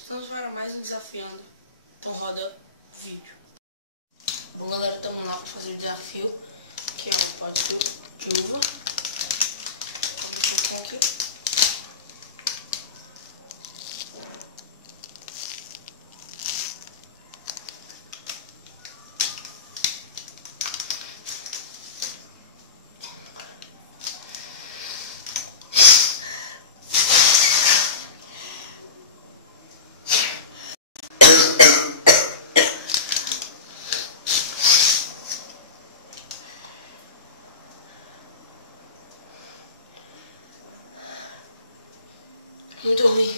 Estamos para mais um desafiando. Então roda vídeo. Bom galera, estamos lá para fazer o desafio, que é um pote de uva. Vamos aqui. Muito ruim.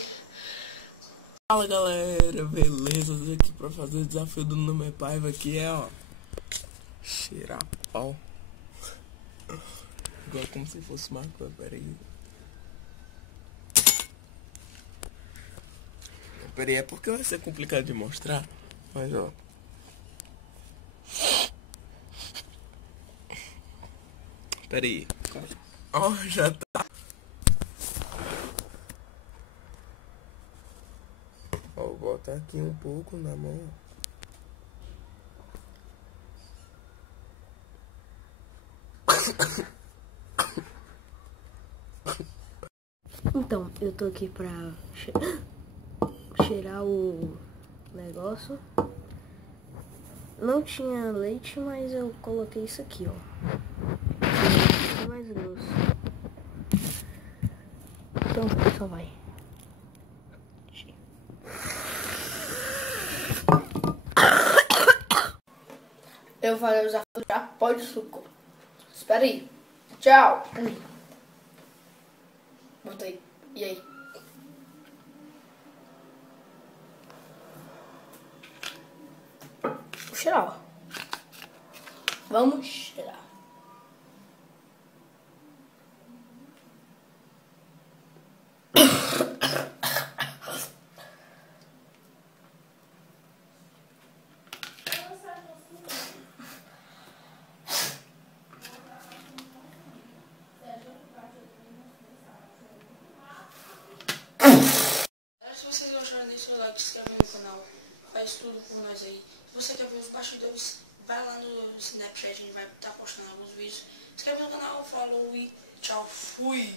Fala galera, beleza? Tô aqui pra fazer o desafio do Nome Paiva, que é, ó, cheirar pau. Igual como se fosse maconha, peraí. Peraí, é porque vai ser complicado de mostrar, mas ó. Peraí. Ó, já tá. Ó, vou botar aqui um pouco na mão. Então, eu tô aqui pra cheirar o negócio. Não tinha leite, mas eu coloquei isso aqui, ó. É mais grosso. Então, só vai. Eu vou fazer o desafio já, pode suco. Espera aí. Tchau. Botei. E aí? Vou cheirar, ó. Vamos cheirar. Se vocês gostaram, deixa o like, se inscreve no canal, faz tudo por nós aí. Se você quer ver os bastidores, vai lá no Snapchat, a gente vai estar postando alguns vídeos. Se inscreve no canal, follow e tchau, fui!